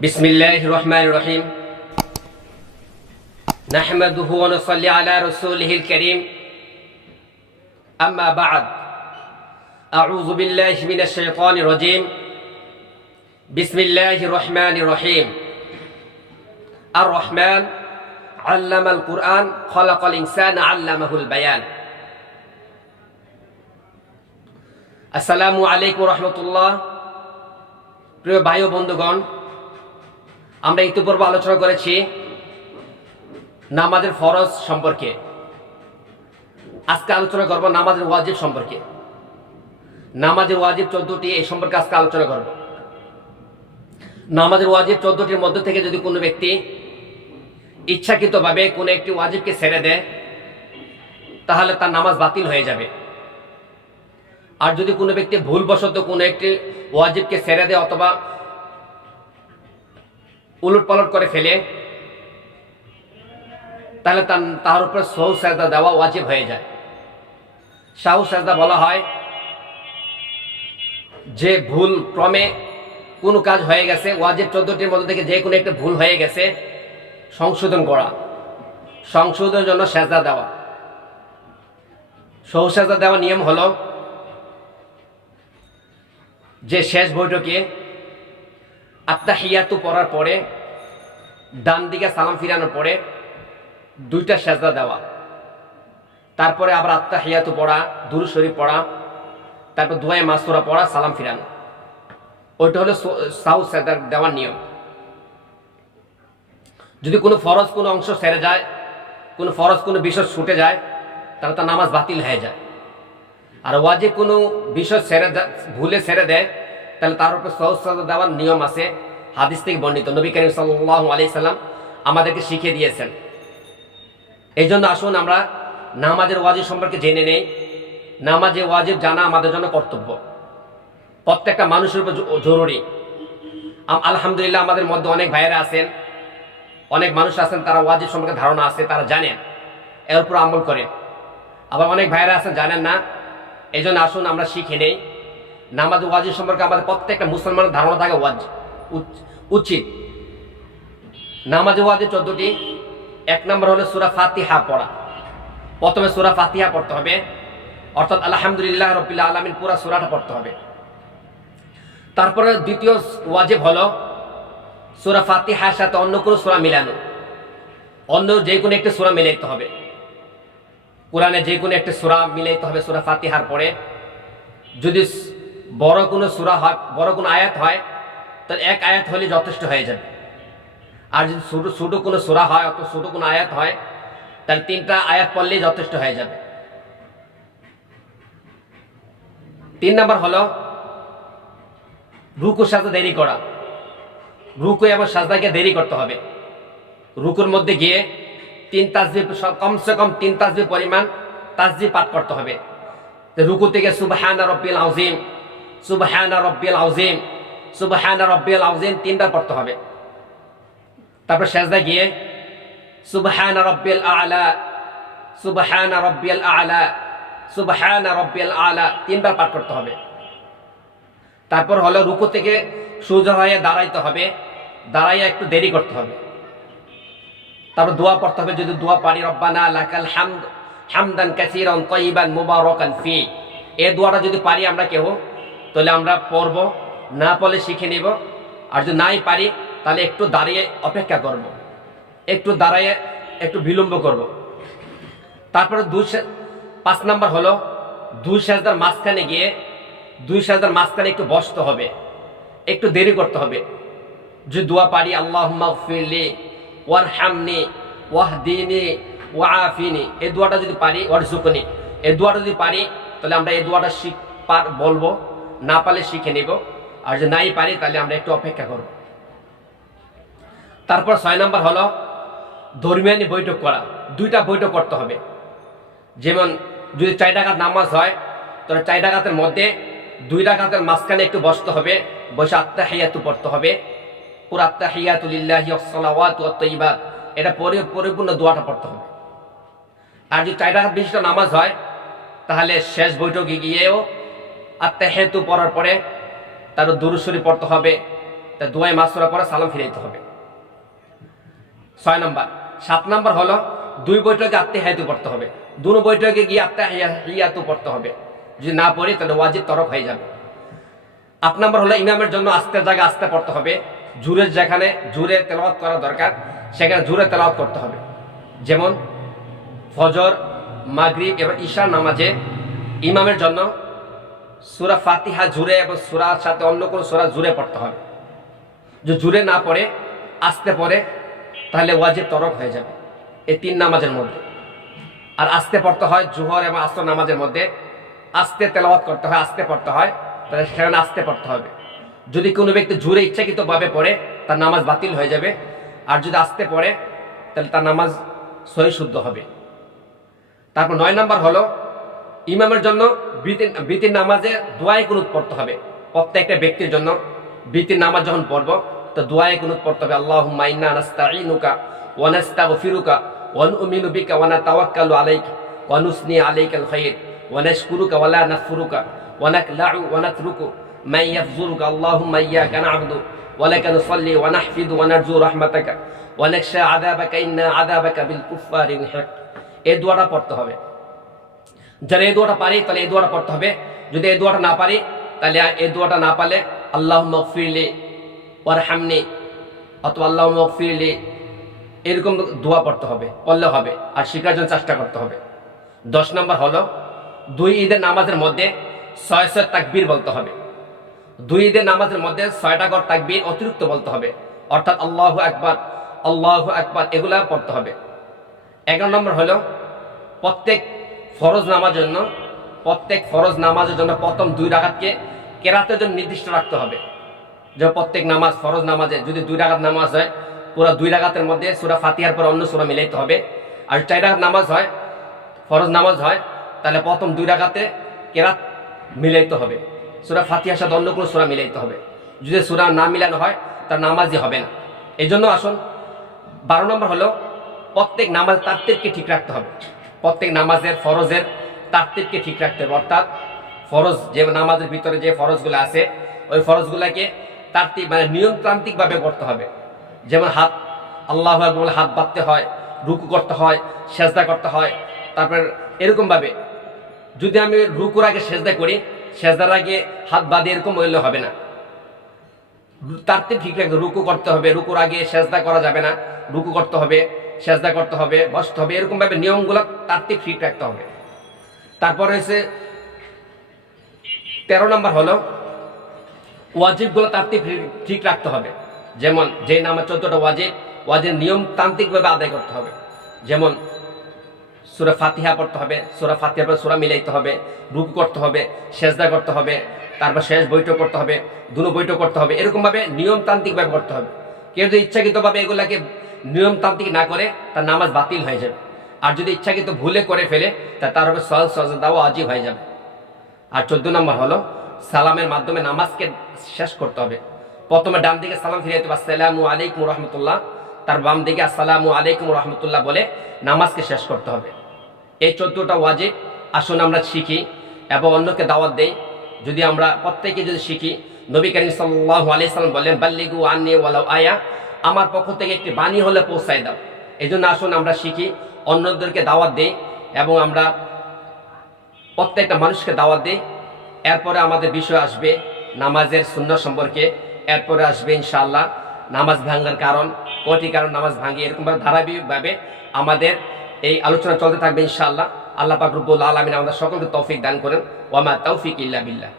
बिस्मिल्लाहिर रहमानिर रहीम नहमदुहु व नुसल्ली अला रसूलिहिल करीम अम्मा बाद अऊज़ु बिल्लाहि मिनश शैतानिर रजीम बिस्मिल्लाहिर रहमानिर रहीम अर रहमान अल्लामाल कुरआन खलाकाल इंसाना अल्लामाहुल बयान। আসসালামু আলাইকুম রহমতুল্লাহ। প্রিয় ভাই ও বন্ধুগণ, আমরা ইতিপূর্বে আলোচনা করেছি নামাজের ফরজ সম্পর্কে। আজকে আলোচনা করব নামাজের ওয়াজিব সম্পর্কে। নামাজের ওয়াজিব 14টি, এই সম্পর্কে আজকে আলোচনা করব। নামাজের ওয়াজিব 14টির মধ্যে থেকে যদি কোনো ব্যক্তি ইচ্ছাকৃতভাবে কোনো একটি ওয়াজিবকে ছেড়ে দেয় তাহলে তার নামাজ বাতিল হয়ে যাবে। আর যদি কোনো ব্যক্তি ভুলবশত কোনো একটি ওয়াজিবকে ছেড়ে দেয় অথবা উলটপালট করে ফেলে তাহলে তার উপরে সাহু সাজদা দেওয়া ওয়াজিব হয়ে যায়। সাহু সাজদা বলা হয় যে ভুল ক্রমে কোনো কাজ হয়ে গেছে, ওয়াজিব 14টির মধ্যে থেকে যে কোনো একটা ভুল হয়ে গেছে সংশোধন করা, সংশোধনের জন্য সাজদা দেওয়া। সাহু সাজদা দেওয়ার নিয়ম হলো যে শেষ বৈঠকে আত্তাহিয়াতু পড়ার পরে ডান দিকে সালাম ফিরানোর পরে 2টা সাজদা দেওয়া, তারপরে আবার আত্তাহিয়াতু পড়া, দুরূদ শরীফ পড়া, তারপর দুআয়ে মাসুরা পড়া, সালাম ফিরানো। ওইটা হলো সাহু সাজদা দেওয়ার নিয়ম। যদি কোনো ফরজ কোনো অংশ ছেড়ে যায়, কোনো ফরজ কোনো বিষয় ছুটে যায় তাহলে তার নামাজ বাতিল হয়ে যায়। আর ওয়াজিব কোনো বিষয় ভুলে ছেড়ে দেয় তাহলে তার উপর সাহু সাজদা দেওয়ার নিয়ম আছে, হাদিস থেকে বর্ণিত। নবী করিম সাল্লাল্লাহু আলাইহি সাল্লাম আমাদেরকে শিখিয়ে দিয়েছেন। এই জন্য আসুন আমরা নামাজের ওয়াজিব সম্পর্কে জেনে নেই। নামাজের ওয়াজিব জানা আমাদের জন্য কর্তব্য, প্রত্যেকটা মানুষের উপর জরুরি। আলহামদুলিল্লাহ আমাদের মধ্যে অনেক ভাইয়েরা আছেন, অনেক মানুষ আছেন তারা ওয়াজিব সম্পর্কে ধারণা আছে, তারা জানেন, এর উপর আমল করেন। আবার অনেক ভাইয়েরা আছেন জানেন না। এই জন্য আসুন আমরা শিখে নেই। নামাজ ওয়াজিব সম্পর্কে আমাদের প্রত্যেকটা মুসলমানের ধারণা থাকা উচিত। নামাজ ওয়াজিব 14টি। 1 নম্বর হলো সূরা ফাতিহা পড়া। প্রথমে সূরা ফাতিহা পড়তে হবে, অর্থাৎ আলহামদুলিল্লাহ রাব্বিল আলামিন পুরো সূরাটা পড়তে হবে। তারপরে দ্বিতীয় ওয়াজিব হলো সূরা ফাতিহার সাথে অন্য কোনো সূরা মিলানো, অন্য যে কোনো একটা সূরা মিলাইতে হবে। কোরআনে যে কোনো একটা সূরা মিলাইতে হবে সূরা ফাতিহার পরে। যদি বড় কোনো সূরা হয়, বড় কোনো আয়াত হয় তাহলে এক আয়াত হলে যথেষ্ট হয়ে যাবে। আর যদি ছোট কোনো সূরা হয় অত ছোট কোনো আয়াত হয় তাহলে 3টা আয়াত পড়লেই যথেষ্ট হয়ে যাবে। 3 নম্বর হলো রুকু সাজদা দেরি করা। রুকু এবং সাজদাকে দেরি করতে হবে। রুকুর মধ্যে গিয়ে 3 তাসবিহ, কমসে কম 3 তাসবিহ পরিমাণ তাসবিহ পাঠ করতে হবে। রুকু থেকে সুবহানা রাব্বিল আযীম, সুবহানা রাব্বিল আযীম, সুবহানা রাব্বিল আযীম 3বার পড়তে হবে। তারপর সিজদা গিয়ে সুবহানা রাব্বিল আ'লা, সুবহানা রাব্বিল আ'লা, সুবহানা রাব্বিল আ'লা 3বার পাঠ করতে হবে। তারপর হলো রুকু থেকে সোজা হয়ে দাঁড়াইতে হবে, দাঁড়াইয়া একটু দেরি করতে হবে। তারপর দোয়া পড়তে হবে, যদি দোয়া পারি রব্বানা লাকাল হামদ হামদান কাসীরান তাইয়িবান মুবারাকান ফি, এই দোয়াটা যদি পারি আমরা কেউ তাহলে আমরা পড়ব, না পড়লে শিখে নেব। আর যদি নাই পারি তাহলে একটু দাঁড়িয়ে অপেক্ষা করব, একটু দাঁড়িয়ে একটু বিলম্ব করব। তারপরে 5 নম্বর হলো 2 সাজদার মাঝখানে গিয়ে 2 সাজদার মাঝখানে একটু বসতে হবে, একটু দেরি করতে হবে। যদি দোয়া পারি আল্লাহুম্মা গফিরলি ওয়ারহামনি ওয়াহদিনি ওয়াআফিনি, এই দোয়াটা যদি পারি, ওয়ারযুকনি, এই দোয়াটা যদি পারি তাহলে আমরা এই দোয়াটা বলবো, না পারলে শিখে নেব। আর যদি নাই পারি তাহলে আমরা একটু অপেক্ষা করব। তারপর 6 নম্বর হলো দরমিয়ানি বৈঠক করা। 2টা বৈঠক করতে হবে। যেমন যদি 4 রাকাত নামাজ হয় তাহলে 4 রাকাতের মধ্যে 2 রাকাতের মাঝখানে একটু বসতে হবে, বসে আত্তাহিয়াতু পড়তে হবে। পুরা আত্তাহিয়াতু লিল্লাহি ওয়াস সালাওয়াতু ওয়াত তাইয়্যিবাত, এটা পরিপূর্ণ দোয়াটা পড়তে হবে। আর যদি 4 রাকাত বিশিষ্ট নামাজ হয় তাহলে শেষ বৈঠকে গিয়েও আত্তাহিয়াতু পড়ার পরে তারপর দুরূদ শরীফ পড়তে হবে, তা দোয়ায় মাসুরা পরে সালাম ফিরাইতে হবে। 6 নম্বর। 7 নম্বর হলো 2 বৈঠকে আত্তাহিয়াতু পড়তে হবে। 2 বৈঠকে গিয়ে আত্তাহিয়াতু পড়তে হবে। যদি না পড়ি তাহলে ওয়াজিব তরক হয়ে যাবে। 8 নম্বর হলো ইমামের জন্য আস্তে জায়গা আস্তে পড়তে হবে। জোরের যেখানে জোরে তেলাওয়াত করা দরকার সেখানে জোরে তেলাওয়াত করতে হবে। যেমন ফজর, মাগরিব এবং ঈশার নামাজে ইমামের জন্য সূরা ফাতিহা জোরে এবং সূরার সাথে অন্য কোনো সূরা জোরে পড়তে হবে। যদি জোরে না পড়ে আস্তে পড়ে তাহলে ওয়াজিব তরক হয়ে যাবে এই 3 নামাজের মধ্যে। আর আস্তে পড়তে হয় জোহর এবং আসর নামাজের মধ্যে, আস্তে তেলাওয়াত করতে হয়, আস্তে পড়তে হয়, তাহলে সেখানে আস্তে পড়তে হবে। যদি কোনো ব্যক্তি জোরে ইচ্ছাকৃতভাবে পড়ে তার নামাজ বাতিল হয়ে যাবে, আর যদি আস্তে পড়ে তাহলে তার নামাজ সহি শুদ্ধ হবে। তারপর 9 নম্বর হলো ইমামের জন্য বিতির নামাজে দোয়ায়ে কুনুত পড়তে হবে। প্রত্যেকটা ব্যক্তির জন্য বিতির নামাজ যখন পড়ব তো দোয়ায়ে কুনুত পড়তে হবে। আল্লাহুম্মা ইন্না নাস্তাঈনুকা ওয়া নাস্তাগফিরুকা ওয়া নু'মিনু বিকা ওয়া নাতাওয়াক্কালু আলাইকা ওয়া নুসনি আলাইকাল খায়র ওয়া নাশকুরুকা ওয়া লা নাকফুরুকা ওয়া নাকলাউ ওয়া নাতরুকু মান ইয়াফজুরুকা আল্লাহুম্মা ইয়্যাকা না'বুদু ওয়া লাকা নুসাল্লি ওয়া নাহফিদু ওয়া নারজু রাহমাতাকা ওয়া নাখশা আযাবাকা ইন্না আযাবাকা বিল কুফফারিন হক। এই দোয়াটা পড়তে হবে। যারা এই দোয়াটা পারি তাহলে এই দোয়াটা পড়তে হবে। যদি এই দোয়াটা না পারি তাহলে এই দোয়াটা না পারলে আল্লাহুম্মা গফিরলি ওয়ারহামনি অথবা আল্লাহুম্মা গফিরলি এরকম দোয়া পড়তে হবে, পড়লে হবে। আর শিখার জন্য চেষ্টা করতে হবে। 10 নম্বর হলো 2 ঈদের নামাজের মধ্যে 6 তাকবীর বলতে হবে। 2 ঈদের নামাজের মধ্যে 6টা করে তাকবীর অতিরিক্ত বলতে হবে, অর্থাৎ আল্লাহু আকবার এগুলা পড়তে হবে। 11 নম্বর হলো প্রত্যেক ফরজ নামাজের জন্য প্রথম 2 রাকাতকে কেরাতের জন্য নির্দিষ্ট রাখতে হবে। যে প্রত্যেক নামাজ ফরজ নামাজে যদি 2 রাকাত নামাজ হয় পুরো 2 রাকাতের মধ্যে সূরা ফাতিহার পর অন্য সূরা মিলাইতে হবে। আর 4 রাকাত নামাজ হয়, ফরজ নামাজ হয়, তাহলে প্রথম 2 রাকাতে কেরাত মিলাইতে হবে, সূরা ফাতিহার সাথে অন্য কোনো সূরা মিলাইতে হবে। যদি সূরা না মিলানো হয় তার নামাজই হবে না। এই জন্য আসুন 12 নম্বর হলো প্রত্যেক নামাজ তারতিবকে ঠিক রাখতে হবে। প্রত্যেক নামাজের ফরজের তারতিবকে ঠিক রাখতে হবে, অর্থাৎ ফরজ যে নামাজের ভিতরে যে ফরজগুলো আছে ওই ফরজগুলোকে তারতিব মানে নিয়মতান্ত্রিকভাবে করতে হবে। যেমন হাত আল্লাহু আকবার বলে হাত বাঁধতে হয়, রুকু করতে হয়, সেজদা করতে হয়। তারপর এরকমভাবে যদি আমি রুকুর আগে সেজদা করি, সেজদার আগে হাত বাঁধে এরকম হইলে হবে না। তারতিব ঠিক রাখতে, রুকু করতে হবে, রুকুর আগে সেজদা করা যাবে না, রুকু করতে হবে, সেজদা করতে হবে, বসতে হবে, এরকম ভাবে নিয়মগুলো তারতিব ঠিক রাখতে হবে। তারপরে হচ্ছে 13 নম্বর হলো ওয়াজিবগুলো তারতিব ঠিক রাখতে হবে। যেমন যে নামাজ 14টা ওয়াজিব নিয়মতান্ত্রিকভাবে আদায় করতে হবে। যেমন সূরা ফাতিহা পড়তে হবে, সূরা ফাতিহার পর সূরা মিলাইতে হবে, রুকু করতে হবে, সেজদা করতে হবে, তারপর শেষ বৈঠক করতে হবে, দুনো বৈঠক করতে হবে, এরকম ভাবে নিয়মতান্ত্রিকভাবে করতে হবে। কেউ যদি ইচ্ছাকৃতভাবে এগুলাকে নিয়মতান্ত্রিক না করে তার নামাজ বাতিল হয়ে যাবে। আর যদি ইচ্ছাকৃত ভুলে করে ফেলে তার হবে সাজদাও ওয়াজিব হয়ে যাবে। আর 14 নম্বর হলো সালামের মাধ্যমে নামাজকে শেষ করতে হবে। প্রথমে ডান দিকে সালাম ফিরাইতে হবে আসসালামু আলাইকুম রাহমাতুল্লাহ, তার বাম দিকে আসসালামু আলাইকুম রাহমাতুল্লাহ বলে নামাজকে শেষ করতে হবে। এই 14টা ওয়াজিব আসুন আমরা শিখি এবং অন্যকে দাওয়াত দেই। যদি আমরা প্রত্যেকে যদি শিখি, নবী করিম সাল্লাল্লাহু আলাইহি সাল্লাম বলেন বাল্লিগু আন্নী ওয়ালাউ আয়া, আমার পক্ষ থেকে একটি বাণী হলে পৌঁছায় দাও। এই জন্য আসুন আমরা শিখি, অন্যদেরকে দাওয়াত দেই এবং আমরা প্রত্যেকটা মানুষকে দাওয়াত দিই। এরপরে আমাদের বিষয় আসবে নামাজের সুন্নাহ সম্পর্কে, এরপরে আসবে ইনশাআল্লাহ নামাজ ভাঙার কারণ, কয়টি কারণ নামাজ ভাঙে, এরকমভাবে ধারাবাহিকভাবে আমাদের এই আলোচনা চলতে থাকবে ইনশাআল্লাহ। আল্লাহ পাক রব্বুল আলামিন আমাদের সকলকে তৌফিক দান করেন। ওয়া মা তাওফিক ইল্লা বিল্লাহ।